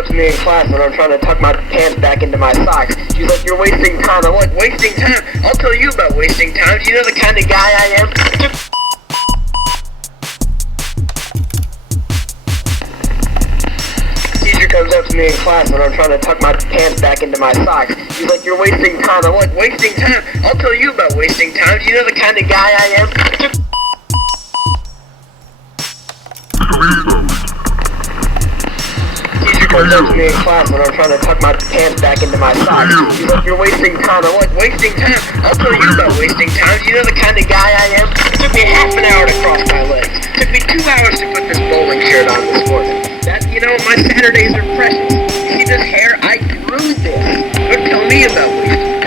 up to me in class when I'm trying to tuck my pants back into my socks. She's like, "You're wasting time." I'm like, "Wasting time? I'll tell you about wasting time. Do you know the kind of guy I am?" Teacher comes up to me in class when I'm trying to tuck my pants back into my socks. She's like, "You're wasting time." I'm like, "Wasting time? I'll tell you about wasting time. Do you know the kind of guy I am?" Teacher comes up to me in class when I'm trying to tuck my pants back into my socks. She's like, "You're wasting time." I'm like, "Wasting time? I'll tell you about wasting time. Do you know the kind of guy I am?" It took me half an hour to cross my legs. It took me 2 hours to put this bowling shirt on this morning. My Saturdays are precious. You see this hair? I grew this. Don't tell me about wasting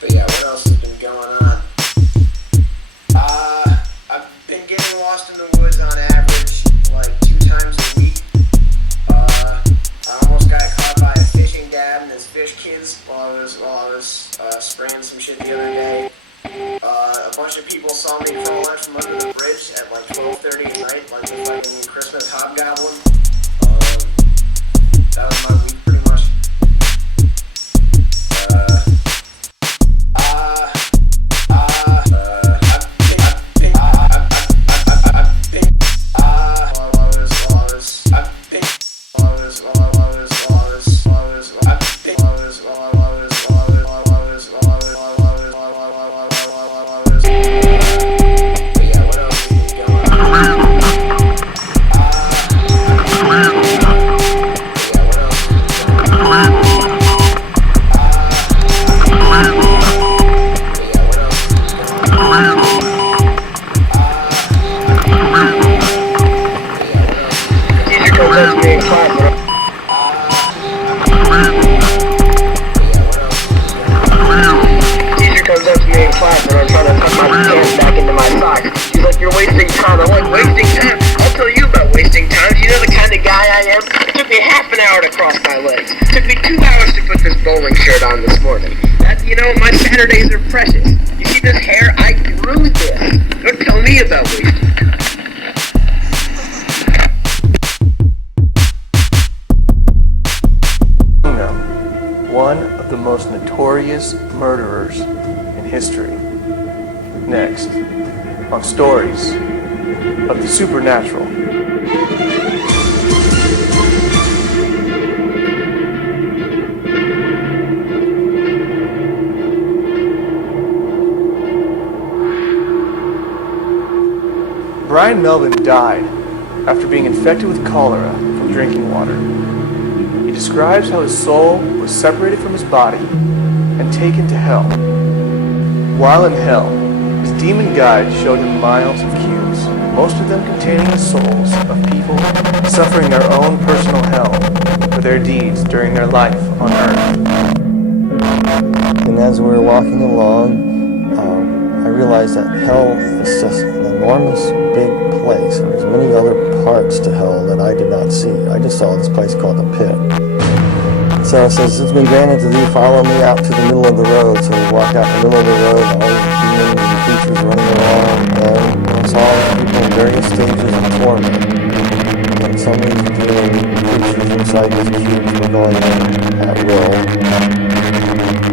But yeah, what else has been going on? I've been getting lost in the woods on average like 2 times a week. I almost got caught by a fishing dad and his fish kids while I was spraying some shit the other day. A bunch of people saw me crawl out from under the bridge at like 12:30 at night, like the fucking Christmas hobgoblin. That was my week pretty much. But yeah, what else has been going on? Teacher comes up to me in class. Teacher comes up to me in class when I'm trying to tuck my pants back into my socks. She's like, "You're wasting time." I'm like, "Wasting time? I'll tell you about wasting time. Do you know the kind of guy I am?" It took me half an hour to cross my legs. It took me 2 hours to put this bowling shirt on this morning. My Saturdays are precious. You see this hair? I grew this. Don't tell me about wasting time. One of the most notorious murderers in history. Next, on stories of the supernatural. Brian Melvin died after being infected with cholera from drinking water. He describes how his soul was separated from his body and taken to hell. While in hell, his demon guide showed him miles of cubes, most of them containing the souls of people suffering their own personal hell for their deeds during their life on Earth. And as we were walking along, I realized that hell is just an enormous big place, and there's many other parts to hell that I did not see. I just saw this place called the pit. And so it says, "It's been granted to thee, follow me out to the middle of the road." So we walked out the middle of the road, and all these demons and creatures running around, and we saw people in various stages of torment. And some of these demon creatures inside these cubes were going in at will.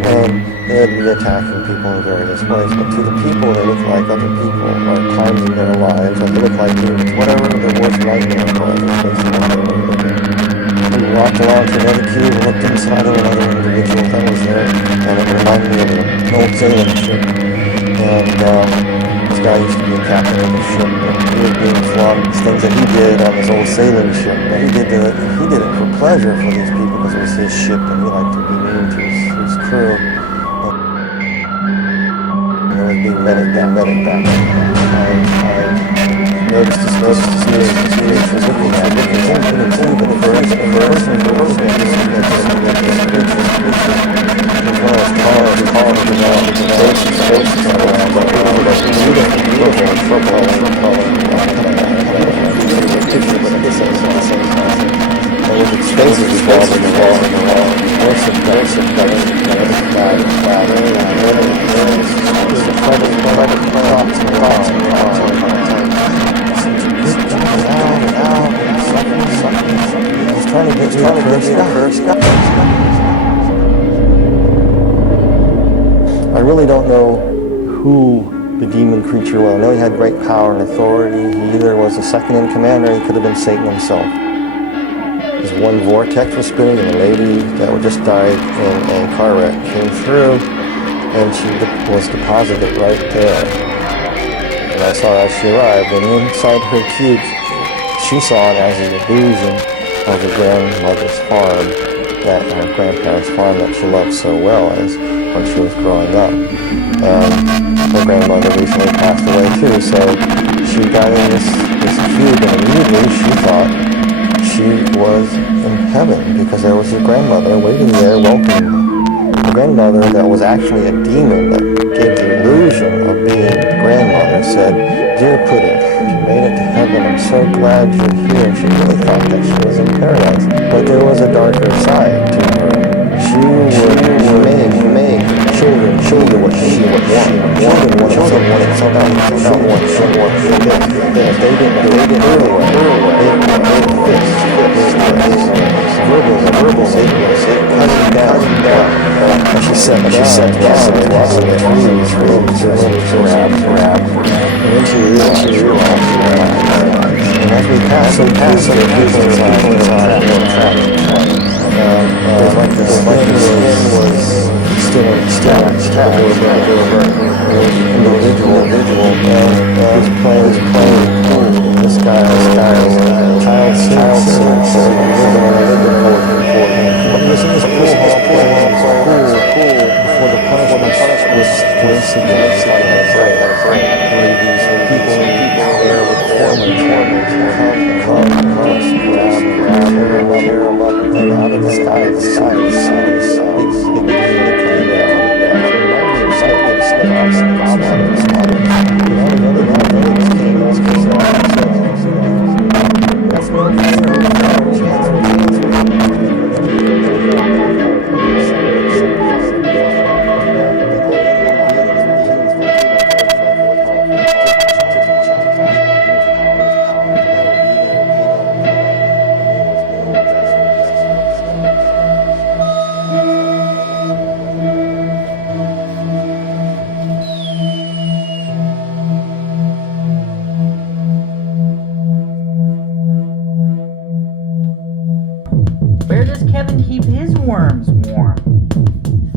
And there said to be attacking people in various ways, but to the people they look like other people, or times in their lives that they look like demons. Whatever their worst nightmare was is basically what they were living. We walked around to another cube and looked inside of another individual that was there, and it reminded me of an old sailing ship. And this guy used to be a captain of the ship, and he was being flogged. Things that he did on his old sailing ship, that he did it for pleasure for these people because it was his ship, and he liked to be mean to his crew. And it was being letting back. I noticed this meaning for looking at it. But if there is a person who looks at this creature, when I was calling it out, spaces around that beautiful trouble I should call it. And with its faces revolving around, lots of colors, trying to get I really don't know who the demon creature was. I know he had great power and authority. He either was a second-in-command or he could have been Satan himself. His one vortex was spinning, and a lady that just died in a car wreck came through, and she was deposited right there. And I saw as she arrived, and inside her cube, she saw it as an illusion of her grandmother's farm, that her grandparents' farm that she loved so well as when she was growing up. And her grandmother recently passed away too, so she got in this cube, and immediately she thought she was in heaven because there was a grandmother waiting there welcoming her. The grandmother that was actually a demon that gave the illusion of being the grandmother said, "Dear Pudding, you made it to heaven. I'm so glad you're here." She really thought that she was in paradise, but there was a darker side to her. She made children what she would want. Children wanted something. If they didn't her way, they verbal, cutting down. And she sat down and watching it, grab. And then she realized. And as we passed some people inside, the skin was still individual, and playing this guy was child singer. It was a pool for the punishment for this had a break. These people there with torments and grab them up, and out of the sky,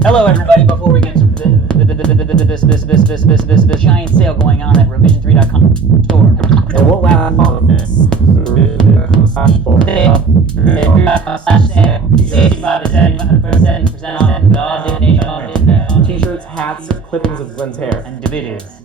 Hello everybody, before we get to the giant sale going on at revision3.com store. And what last office? 85 to 70% off. T-shirts, hats, clippings of Glenn's hair. And DVDs.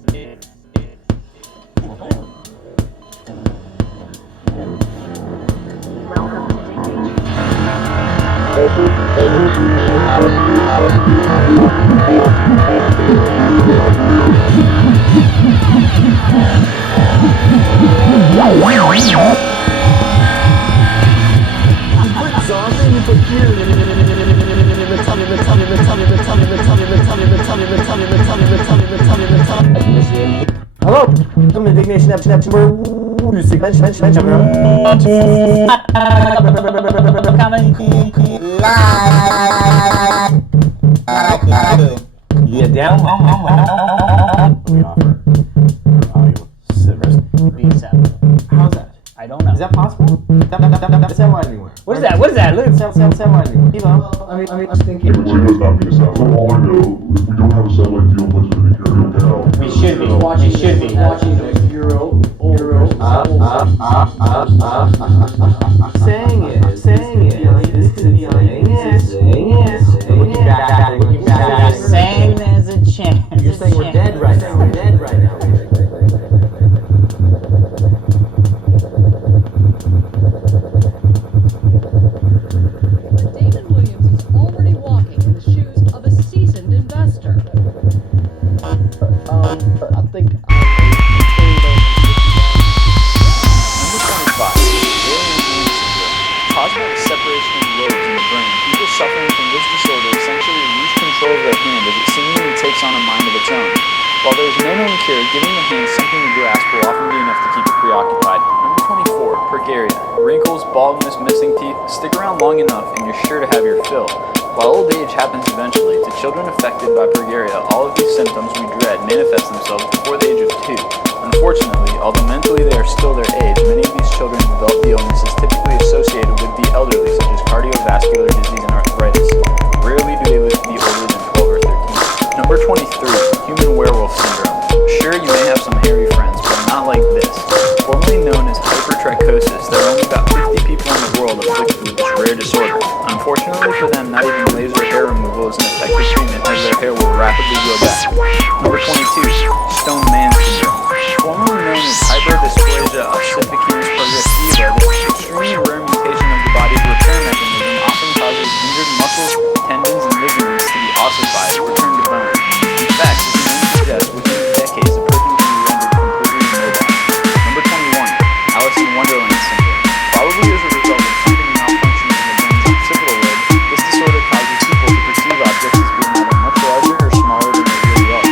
Hello, welcome to Indignation Episode Yeah. down. We offer your valuable service. How's that? I don't know. Is that possible? That satellite anywhere. What is that? What is that? Look at Satellite anywhere. You know, I mean, I was thinking. It must not be a satellite. For all I know, if we don't have a satellite deal, let's make it real now. We should be watching those Euro. Saying it. Saying there's a chance. You're saying we're dead right now. David Williams is already walking in the shoes of a seasoned investor. Cosmetic separation of lobes in the brain. People suffering from this disorder essentially lose control of their hand as it seemingly takes on a mind of its own. While there is no known cure, giving the hand something to grasp will often be enough to keep it preoccupied. Number 24, progeria. Wrinkles, baldness, missing teeth. Stick around long enough and you're sure to have your fill. While old age happens eventually, to children affected by progeria, all of these symptoms we dread manifest themselves before the age of 2. Unfortunately, although mentally they are still their age, many of these children develop the illnesses typically associated with the elderly, such as cardiovascular disease and arthritis. Rarely do they live to be older than 12 or 13. Number 23, human werewolf syndrome. Sure, you may have some hairy friends, but not like this. Formerly known as hypertrichosis, there are only about 50 people in the world afflicted with this rare disorder. Unfortunately for them, not even laser hair removal is an effective treatment, as their hair will rapidly grow back. Number 22, stone man syndrome. Formerly known as hyperdysplasia ossificans progressiva, this extremely rare mutation of the body's repair mechanism often causes injured muscles, tendons, and ligaments to be ossified, return to bone. In fact, as the name suggests, within decades, the person can be rendered completely immobile. Number 21, Alice in Wonderland syndrome. Probably as a result of something malfunctioning in the brain's occipital lobe, this disorder causes people to perceive objects as being either much larger or smaller than they really are.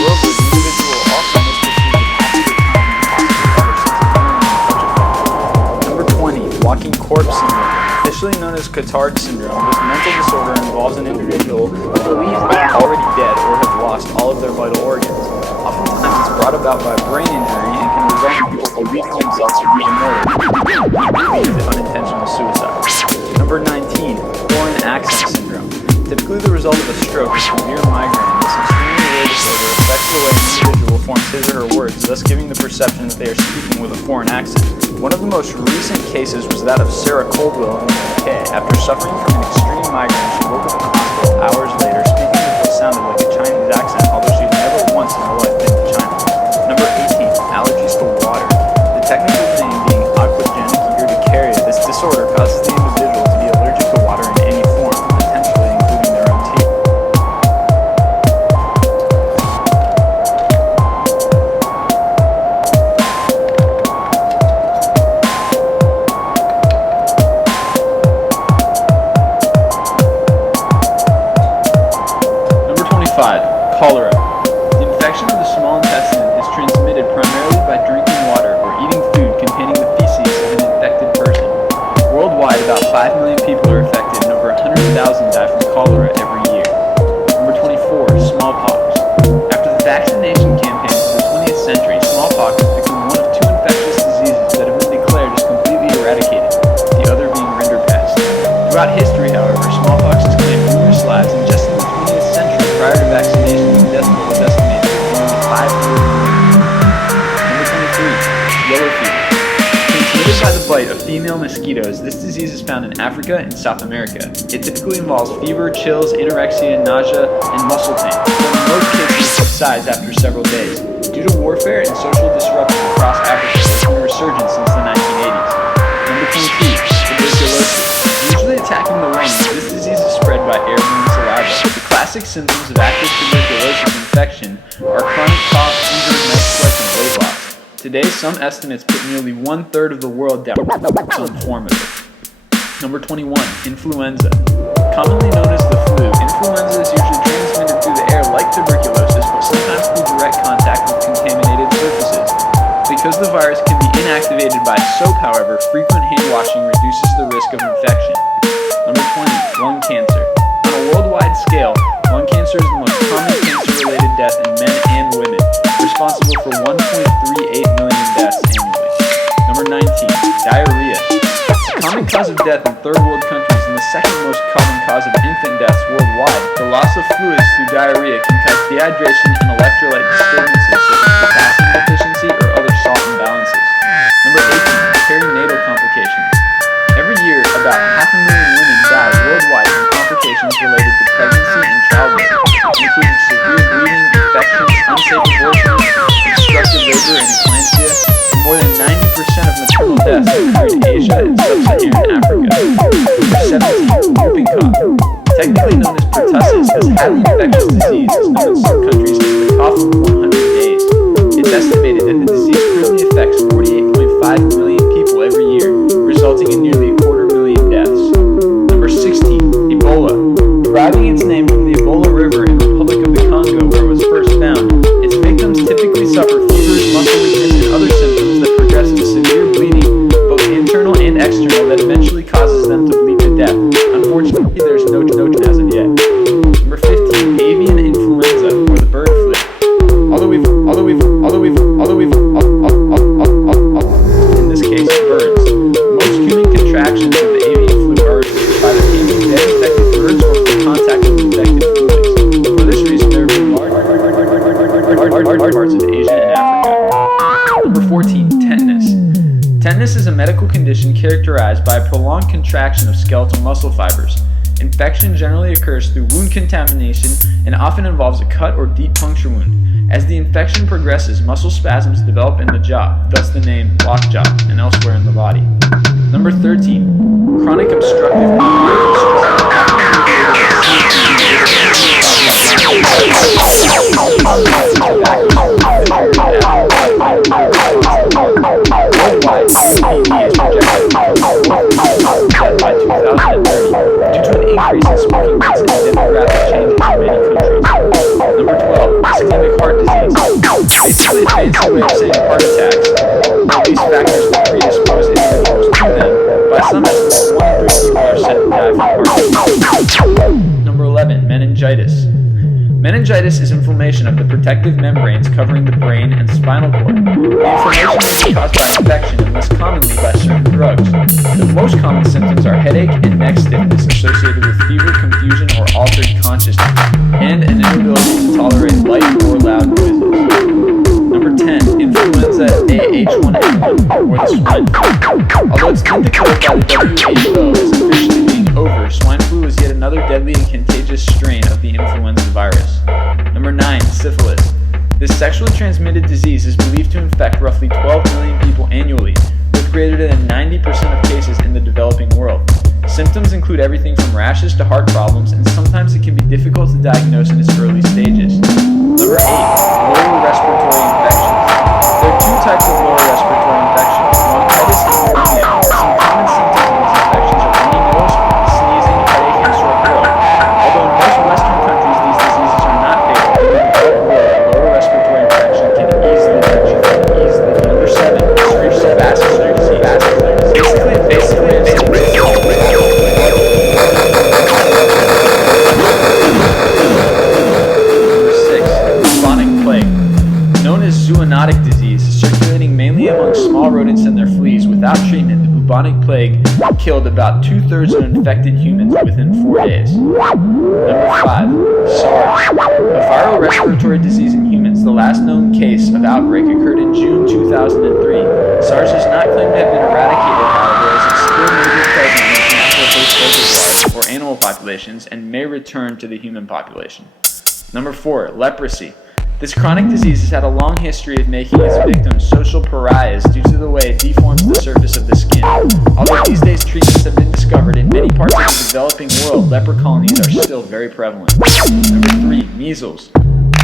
Moreover, the individual also misperceives the passage of time and possibly other sense of hearing and touch effects. Number 20, walking corpse syndrome. Officially known as Cotard syndrome, this mental disorder involves an individual who believes they are already dead or have lost all of their vital organs. Oftentimes it's brought about by brain injury and can result in people believing themselves to be immortal, leading to unintentional suicide. Number 19, foreign accent syndrome. Typically the result of a stroke or severe migraine, this extremely rare disorder affects the way an individual forms his or her words, thus giving the perception that they are speaking with a foreign accent. One of the most recent cases was that of Sarah Coldwell in the UK. After suffering from an extreme migraine, she woke up in the hospital hours later speaking with what sounded like a Chinese accent, although she had never once in her life been to China. Number 18, allergies to water. The technical name being aquagenic urticaria, this disorder causes the individual to be allergic to water in any form, potentially including their own teeth. Number 25, cholera. The infection of the small intestine is transmitted primarily by drinking water or eating food containing the feces of an infected person. Worldwide, about 5 million people are affected and over 100,000 die from cholera every year. Number 24, smallpox. After the vaccination campaigns of the 20th century, smallpox has become one of 2 infectious diseases that have been declared as completely eradicated, the other being rinderpest. Throughout history, however, smallpox has claimed numerous lives, and just in the 20th century, prior to vaccination, the death toll was estimated at nearly 500 million. Number 23, yellow fever. Transmitted by the bite of female mosquitoes, this disease is found in Africa and South America. It typically involves fever, chills, anorexia, nausea, and muscle pain, but in most cases subsides after several days. Due to warfare and social disruption across Africa, there's been a resurgence since the 1980s. Number 22, tuberculosis. Usually attacking the lungs, this disease is spread by airborne saliva. The classic symptoms of active tuberculosis infection are chronic cough, fever, night sweats, and weight loss. Today, some estimates put nearly 1/3 of the world down with some form of it. Number 21, influenza. Commonly known as the flu, influenza is usually transmitted through the air like tuberculosis, but sometimes through direct contact with contaminated surfaces. Because the virus can be inactivated by soap, however, frequent hand washing reduces the risk of infection. Number 20, lung cancer. On a worldwide scale, lung cancer is the most common cancer-related fluids through diarrhea can cause dehydration and electrolyte disturbances such as potassium deficiency or other salt imbalances. Number 18, perinatal complications. Every year, about 500,000 women die worldwide from complications related to pregnancy and childbirth, including severe bleeding, infections, unsafe abortions, obstructive labor and eclampsia, and more than 90% of maternal deaths occur in Asia and sub-Saharan Africa. Number 17, whooping cough. Technically known as pertussis, this highly infectious disease is known in some countries as the cough of 100 days. It's estimated that the disease currently affects 48.5 million people every year, resulting in nearly 250,000 deaths. Number 16, Ebola. Deriving its name from the Ebola River in the Republic of the Congo where it was first found, its victims typically suffer fevers, muscle weakness, and other symptoms that progress to severe bleeding, both internal and external, that eventually causes them to bleed to death. Unfortunately, there's no treatment as of yet. Number 15, avian influenza, or the bird flu. In this case, birds. Most human contractions of the avian flu are by the feet of dead infected birds or from contact with infected fluids. For this reason, there have been large parts of Asia and Africa. Number 14, tetanus. Tetanus is a medical condition characterized by a prolonged contraction of skeletal muscle fibers. Infection generally occurs through wound contamination and often involves a cut or deep puncture wound. As the infection progresses, muscle spasms develop in the jaw, thus the name lockjaw, and elsewhere in the body. Number 13, chronic obstructive pulmonary by 2030 due to an increase in smoking rates and demographic changes in many countries. Number 12, ischemic heart disease. Basically, a fancy way of saying heart attacks. These factors will predispose individuals to them. By some estimates, 1 in 3 people are said to die from heart disease. Number 11, meningitis. Meningitis is inflammation of the protective membranes covering the brain and spinal cord. The inflammation is caused by infection and less commonly by certain drugs. The most common symptoms are headache and neck stiffness associated with fever, confusion, or altered consciousness, and an inability to tolerate light or loud noises. Number 10, influenza A-H1N1, or the swine flu. Although it's been declared by the WHO as officially being over, swine flu is yet another deadly and contagious strain of the influenza virus. Number 9, syphilis. This sexually transmitted disease is believed to infect roughly 12 million people annually, with greater than 90% of cases in the developing world. Symptoms include everything from rashes to heart problems, and sometimes it can be difficult to diagnose in its early stages. Number 8, lower respiratory infections. There are 2 types of lower respiratory infections, bronchitis and pneumonia. Some common symptoms of these infections are runny nose, sneezing, headache, and sore throat. Although in most Western countries these diseases are not fatal, in the developed world, a lower respiratory infection can easily hurt you. Number 7, vascular disease. Number 6, bubonic plague. Known as zoonotic disease, circulating mainly among small rodents and their fleas. Without treatment, the bubonic plague killed about 2/3 of infected humans within 4 days. Number 5, SARS. A viral respiratory disease in humans. The last known case of outbreak occurred in June 2003. SARS is not claimed to have been eradicated, however, as it still may be present in natural host reservoirs or animal populations and may return to the human population. Number 4, leprosy. This chronic disease has had a long history of making its victims social pariahs due to the way it deforms the surface of the skin. Although these days treatments have been discovered, in many parts of the developing world, leper colonies are still very prevalent. Number 3, measles.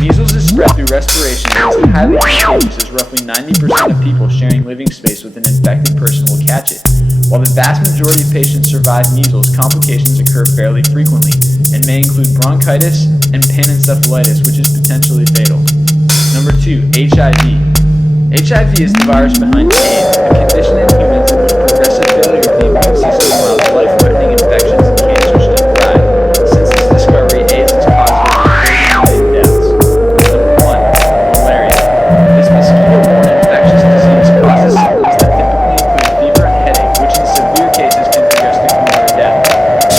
Measles is spread through respiration and is highly contagious, as roughly 90% of people sharing living space with an infected person will catch it. While the vast majority of patients survive measles, complications occur fairly frequently and may include bronchitis and panencephalitis, which is potentially fatal. Number 2, HIV. HIV is the virus behind AIDS, a condition in humans in which progressive failure of the immune system allows life-threatening infections and cancers to thrive. Since its discovery, AIDS has caused over 30 million deaths. Number 1, malaria. This mosquito-borne infectious disease causes symptoms that typically include fever and headache, which in severe cases can progress to commoner death.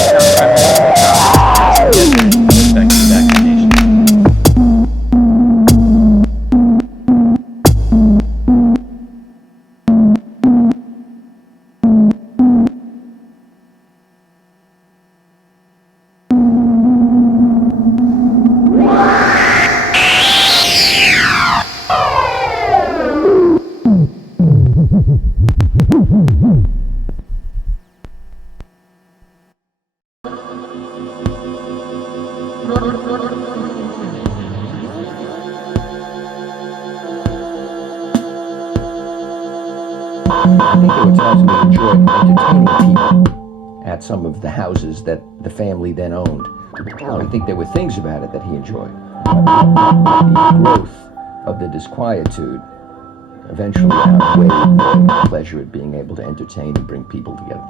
It is found primarily in the tropics and has a deadly infected bacteria. think there were times when we enjoyed entertaining people at some of the houses that the family then owned. I think there were things about it that he enjoyed. The growth of the disquietude eventually outweighed the pleasure at being able to entertain and bring people together.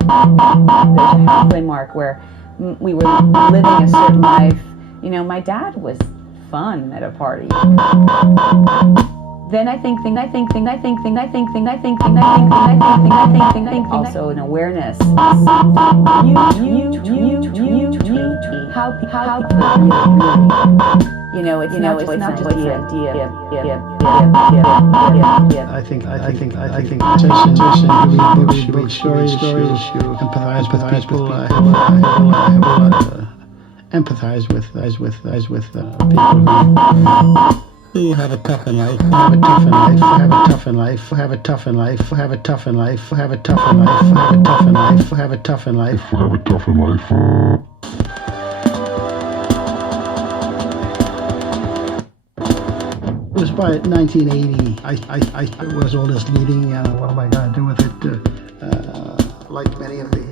There's a halfway mark where we were living a certain life. You know, my dad was fun at a party. Then I think also an awareness. You know, it's not just the idea. I think big stories, empathize with people, empathize with people who have a tough in life, have a tough in life, have a tough in life, have a tough in life, have a tough in life, have a tough in life, have a tough in life, have a tough in life, have a tough in life. It was by 1980. I was all this leading. What am I going to do with it? Like many of the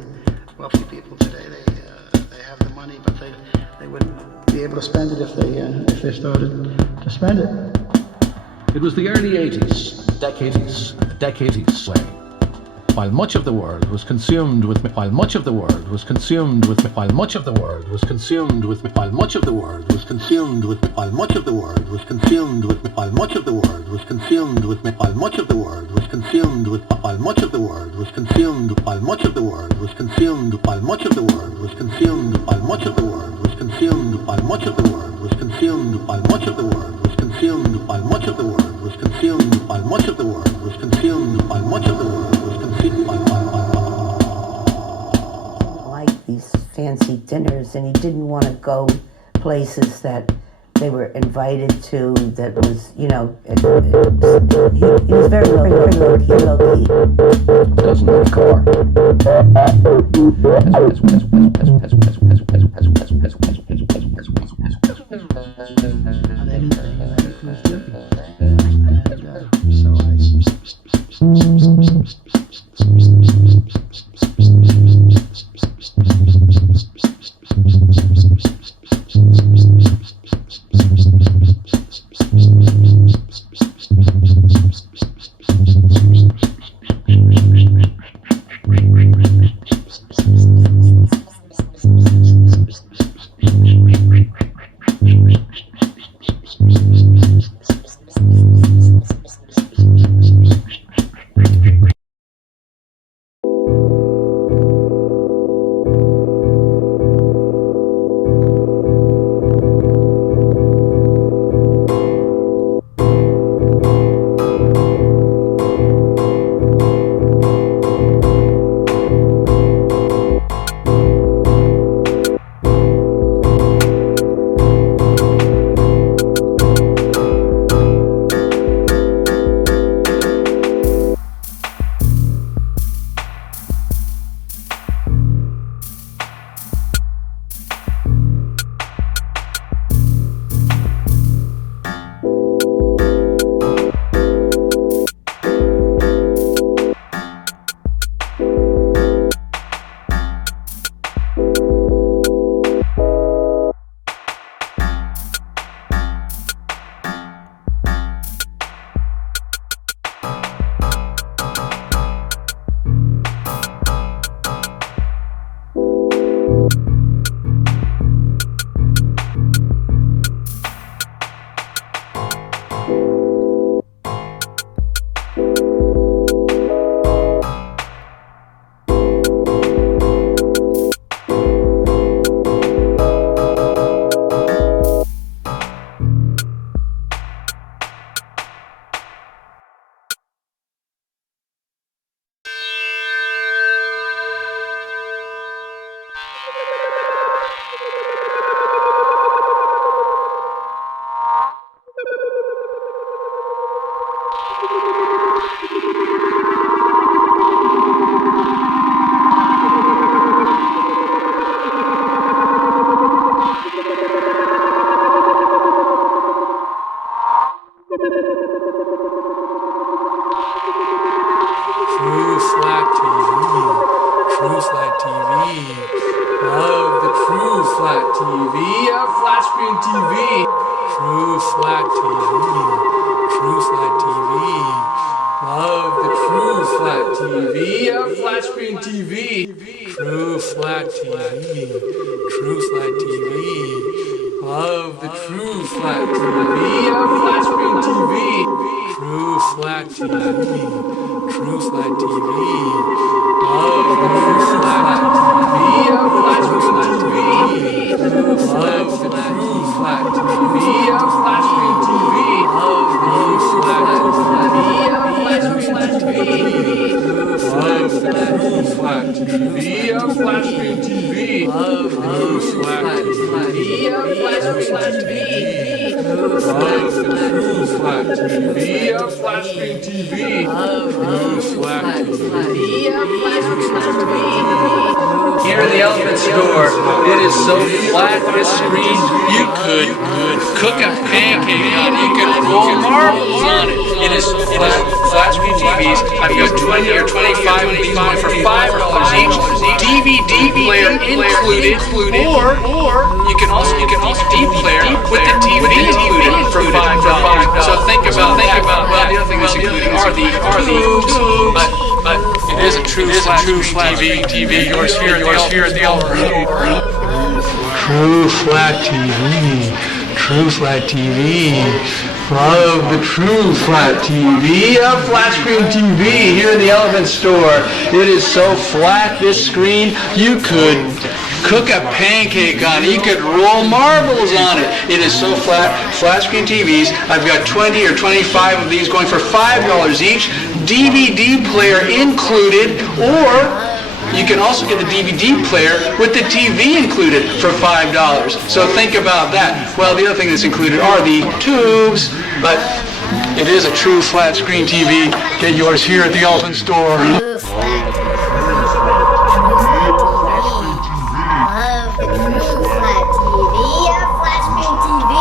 wealthy people today, they have the money, but they wouldn't be able to spend it if they started to spend it. It was the early 80s, decades away. While much of the world was consumed with like these fancy dinners, and he didn't want to go places that they were invited to. That was, you know, he was very low key. Doesn't have a car. True Flat TV. True Flat TV. Love the True Flat TV. A flat screen TV. True Flat TV. True Flat TV. Love the True Flat TV. A flat screen TV. True Flat TV. True Flat TV. Love the True Flat TV. A flat screen TV. True Flat TV. True Flat TV. Love the True Flat TV. A flat screen TV. True Flat TV. A flat screen TV. Love the True Flat TV. A flat screen TV. True Flat TV. A flat screen TV. Love the True Flat TV. A flat screen TV. True Flat TV. A flat screen TV. Love the True Flat TV. A flat screen TV. Here in the Elephant Store, it is so flat this screen you could cook a pancake on it. You could roll marbles on it. It is so flat screen TVs. I've got 20 or 25 of these going for $5 each. DVD player included, or you can also DVD player with the TV included for $5. So think about that. Well, the other thing that's included are the tubes, but it is a true flat screen TV. Yours here at the Elephant Store. True Flat TV. True Flat TV. Love the True Flat TV. A flat screen TV here in the Elephant Store. It is so flat, this screen, you could cook a pancake on it. You could roll marbles on it. It is so flat screen TVs. I've got 20 or 25 of these going for $5 each. DVD player included, or you can also get the DVD player with the TV included for $5. So think about that. Well, the other thing that's included are the tubes, but it is a true flat screen TV. Get yours here at the Elephant Store. True Flat TV. Love the True Flat TV. A flat screen TV.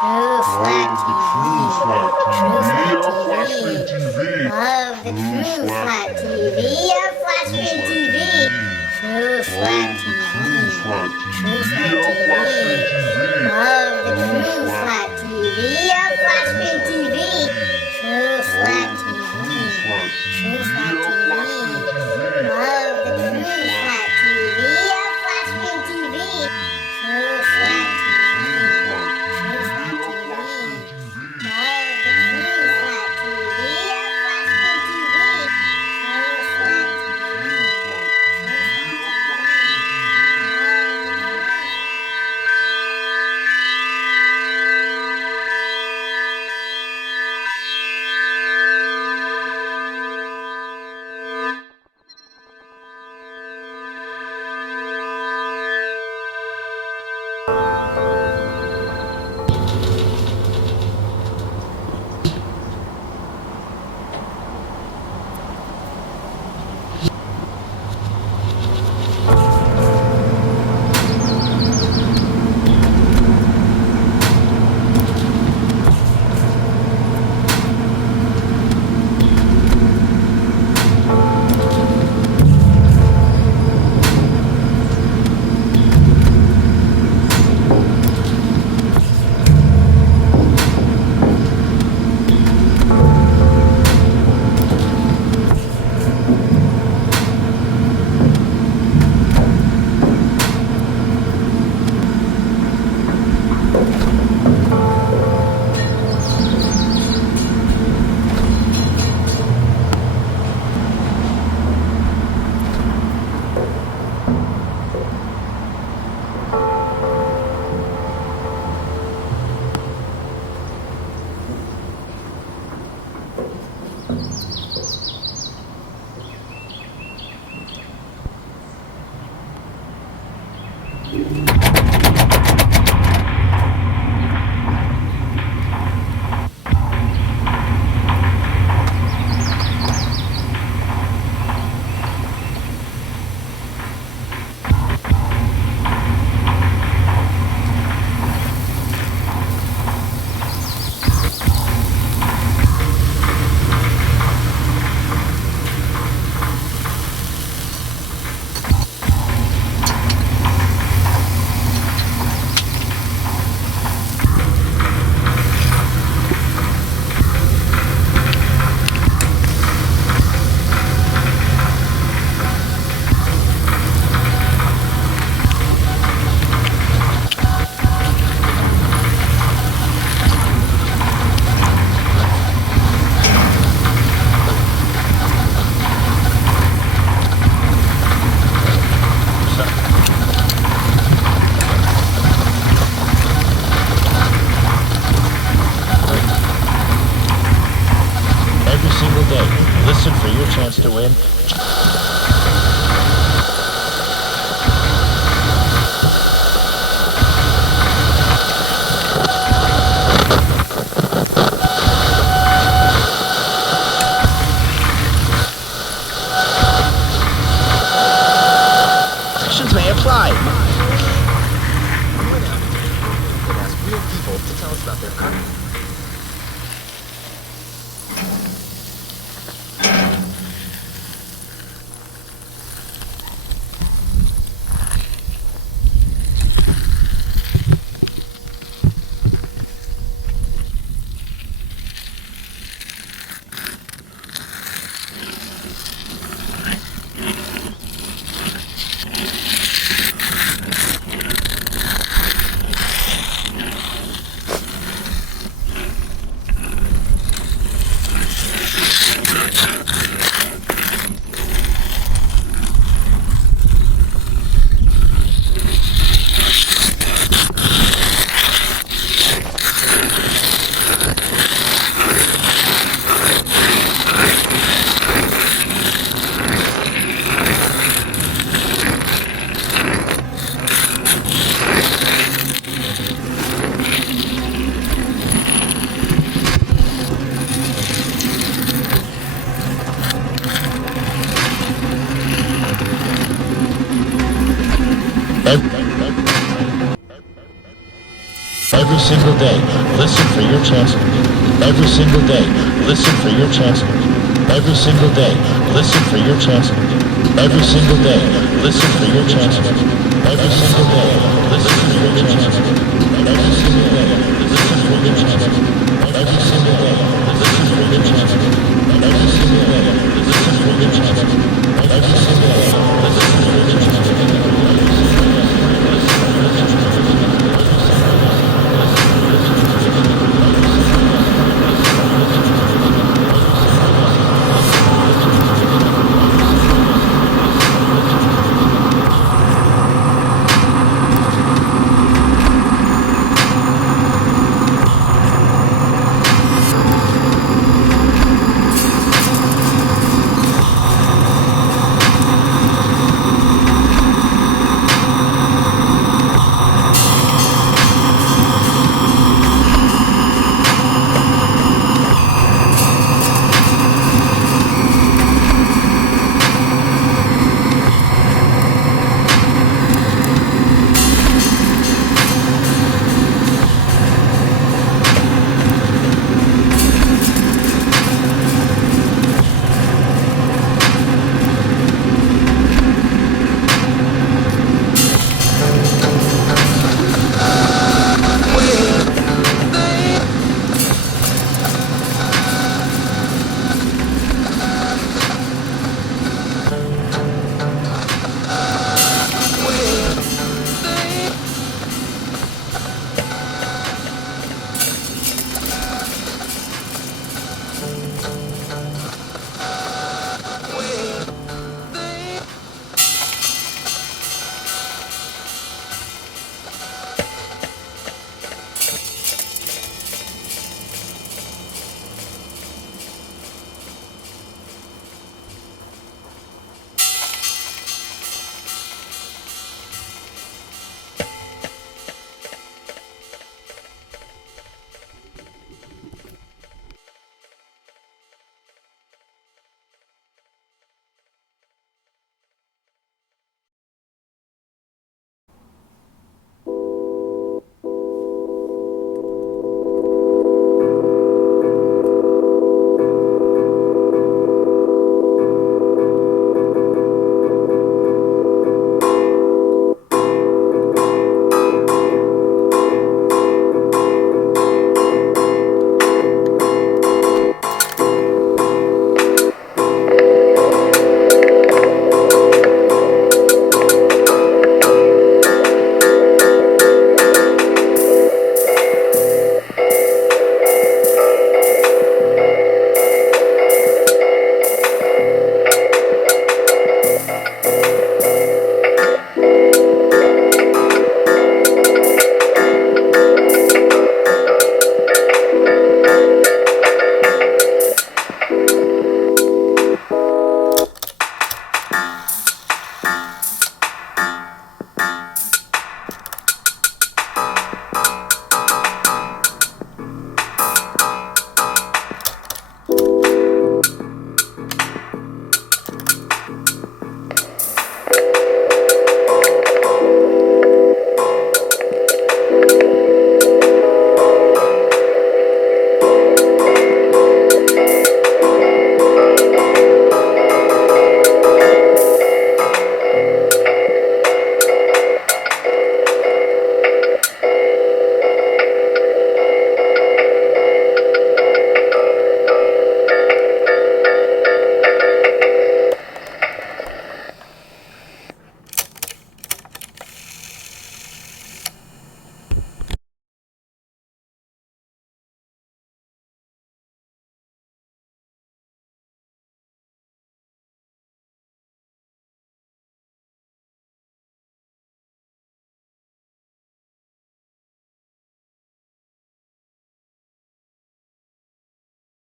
True Flat TV. True Flat TV. Love the True Flat TV. A flat screen TV. True Flat TV. True Flat TV. Love the True Flat TV. A flat screen TV. True Flat TV. True Flat TV. Love the True Flat TV. A flat screen TV. True Flat TV. True Flat TV. Love the True Flat TV. A flat screen TV. True Flat TV. day, listen for your chance to win. Restrictions may apply. Ask real people to tell us about their country. Every single day, listen for your chances. Every single day, listen for your chances. Every single day, listen for your chances. Every single day, listen for your chances. Every single day, listen for your chances. Every single day, listen for your chances. Every single day, listen for your chances. Every single day, listen for your chances.